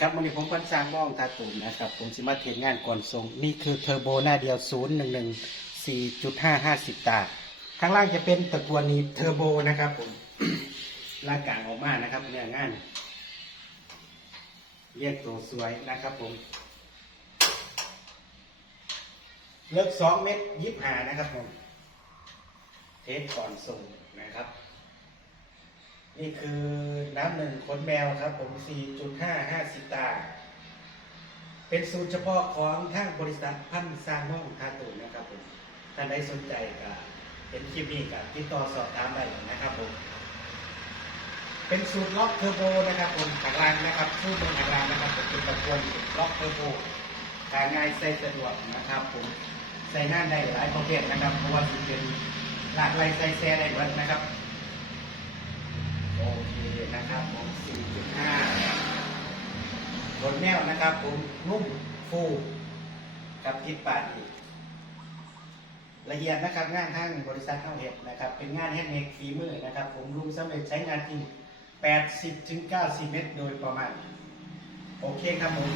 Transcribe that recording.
ครับวันนี้ผมพันสร้างบ้องตาตุ่มนะครับ ผมสิมาเทศงานก่อนส่งนี่คือเทอร์โบหน้าเดียว 0 1 1 4.5 50 ตา ข้างล่างจะเป็นตะกวนี้เทอร์โบนะครับผมลากกางออกมานะครับเนื้องานเรียกตัวสวยนะครับผม เลิกสองเม็ดยิบหานะครับผม เทสก่อนส่งนะครับ นี่คือ น้ำหนึ่งขนแมวครับ ผม 4.55ตา เป็นสูตรเฉพาะของทางบริษัทพันซางม่องทาตุนนะครับผมท่านใดสนใจก็เห็นคลิปนี้ก็ติดต่อสอบถามได้นะครับผม เป็นสูตรล็อกเทอร์โบนะครับผมทางล่างนะครับสูตรบนทางล่างนะครับผมเป็นตะกวนล็อกเทอร์โบการง่ายใส่สะดวกนะครับผมใส่งาได้หลายประเภทนะครับ เพราะว่าสิเป็นหลากหลายใส่แซ่ได้หมดนะครับ โอเคนะครับผม 4.5บนแนวนะครับผมนุ่มฟูกับทิศปาดอีก ละเอียดนะครับงานทางบริษัทเข้าเห็ดนะครับ เป็นงานแฮนด์เมดฝีมือนะครับ ผมรูมสำเร็จใช้งานจริง 80-90 เมตรโดยประมาณ โอเคครับผม